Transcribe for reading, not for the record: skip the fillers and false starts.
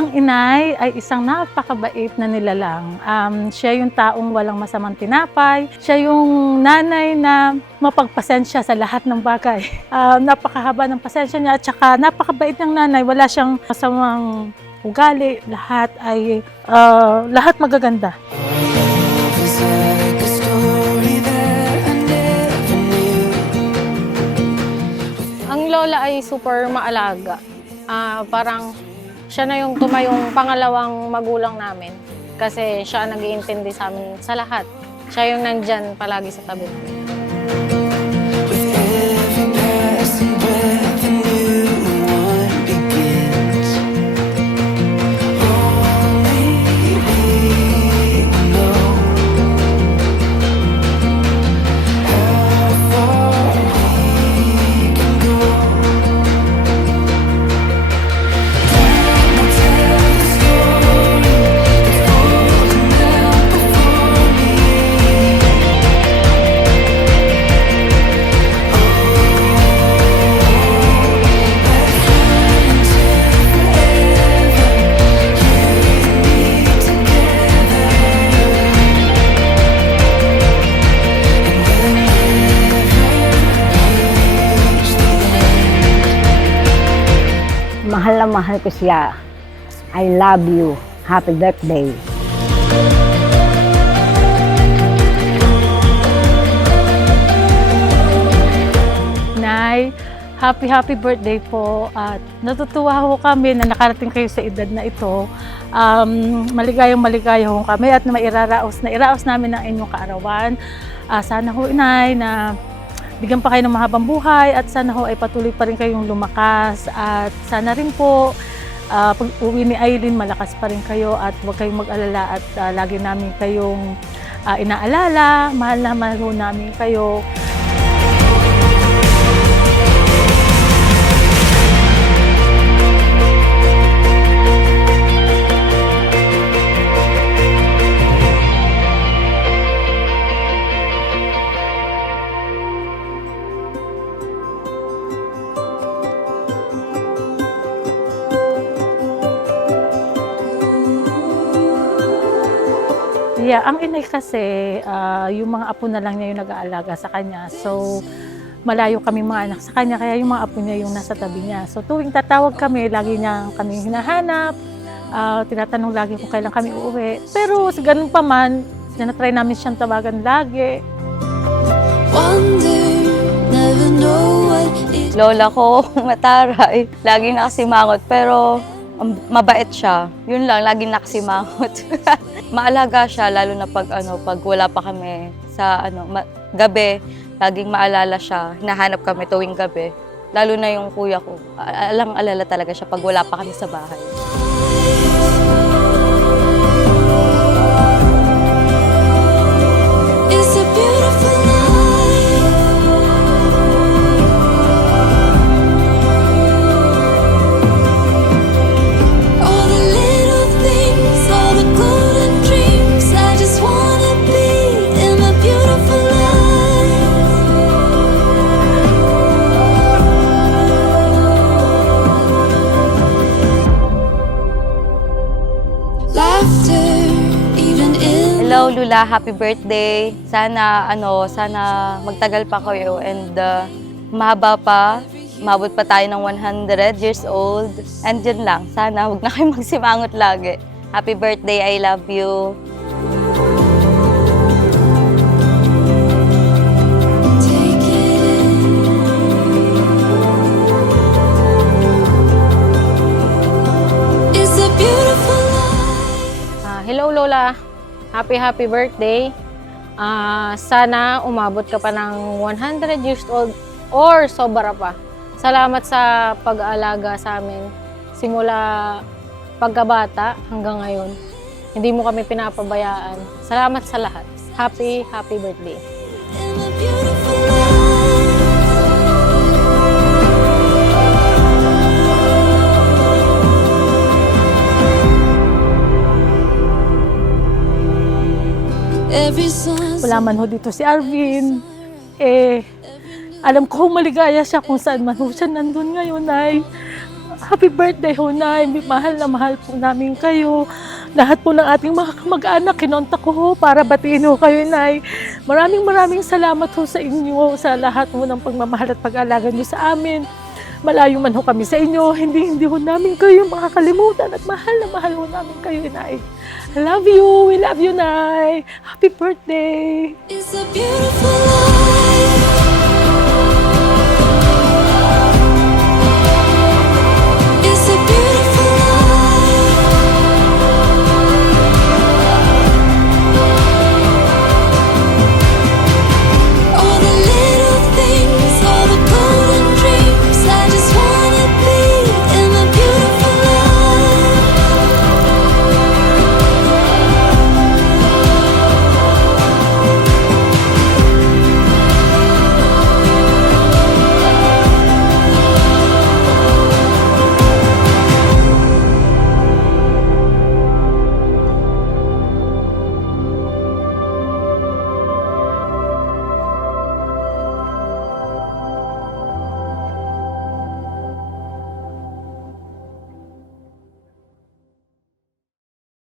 Ang inay ay isang napakabait na nilalang. Siya yung taong walang masamang tinapay. Siya yung nanay na mapagpasensya sa lahat ng bagay. Napakahaba ng pasensya niya at saka napakabait ng nanay. Wala siyang masamang ugali. Lahat magaganda. Ang lola ay super maalaga. Parang siya na yung tumayong pangalawang magulang namin. Kasi siya ang nag-iintindi sa amin sa lahat. Siya yung nandyan palagi sa tabi namin. Mahal na mahal ko siya. I love you. Happy birthday. Nay, happy birthday po. At natutuwa ho kami na nakarating kayo sa edad na ito. Maligayang ho kami at iraos namin ang inyong kaarawan. Sana ho, inay, na bigyan pa kayo ng mahabang buhay at sana ho ay patuloy pa rin kayong lumakas at sana rin po pag uwi ni Aileen malakas pa rin kayo at huwag kayong mag-alala at lagi namin kayong inaalala, mahal na mahal ho namin kayo. Yeah, ang inay kasi, yung mga apo na lang niya yung nag-aalaga sa kanya. So, malayo kami mga anak sa kanya, kaya yung mga apo niya yung nasa tabi niya. So, tuwing tatawag kami, lagi niya kami hinahanap. Tinatanong lagi kung kailan kami uuwi. Pero sa ganun pa man, tinatry namin siyang tawagan lagi. Lola ko, mataray. Lagi nakasimangot, pero mabait siya. Yun lang, lagi nakasimangot. Maalaga siya, lalo na pag wala pa kami sa gabi, laging maalala siya. Hinahanap kami tuwing gabi. Lalo na yung kuya ko. Alang-alala talaga siya pag wala pa kami sa bahay. Hello, Lula. Happy birthday. Sana magtagal pa kayo and mahaba pa. Umabot pa tayo ng 100 years old. And yun lang. Sana huwag na kayo magsimangot lagi. Happy birthday. I love you. Hello, Lola. Happy birthday. Sana umabot ka pa ng 100 years old or sobra pa. Salamat sa pag-aalaga sa amin. Simula pagkabata hanggang ngayon. Hindi mo kami pinapabayaan. Salamat sa lahat. Happy birthday. Wala man ho dito si Arvin. Alam ko maligaya siya kung saan man ho siya nandun ngayon ay Happy birthday ho, Nay. Mahal na mahal po namin kayo. Lahat po ng ating mga kamag-anak, kinontak ko ho para batiin ho kayo, Nay. Maraming salamat ho sa inyo, sa lahat ho ng pagmamahal at pag-alaga niyo sa amin. Malayo man ho kami sa inyo, hindi ho namin kayo makakalimutan at mahal na mahal ho namin kayo, Nay. I love you. We love you, Nay. Happy birthday. It's a beautiful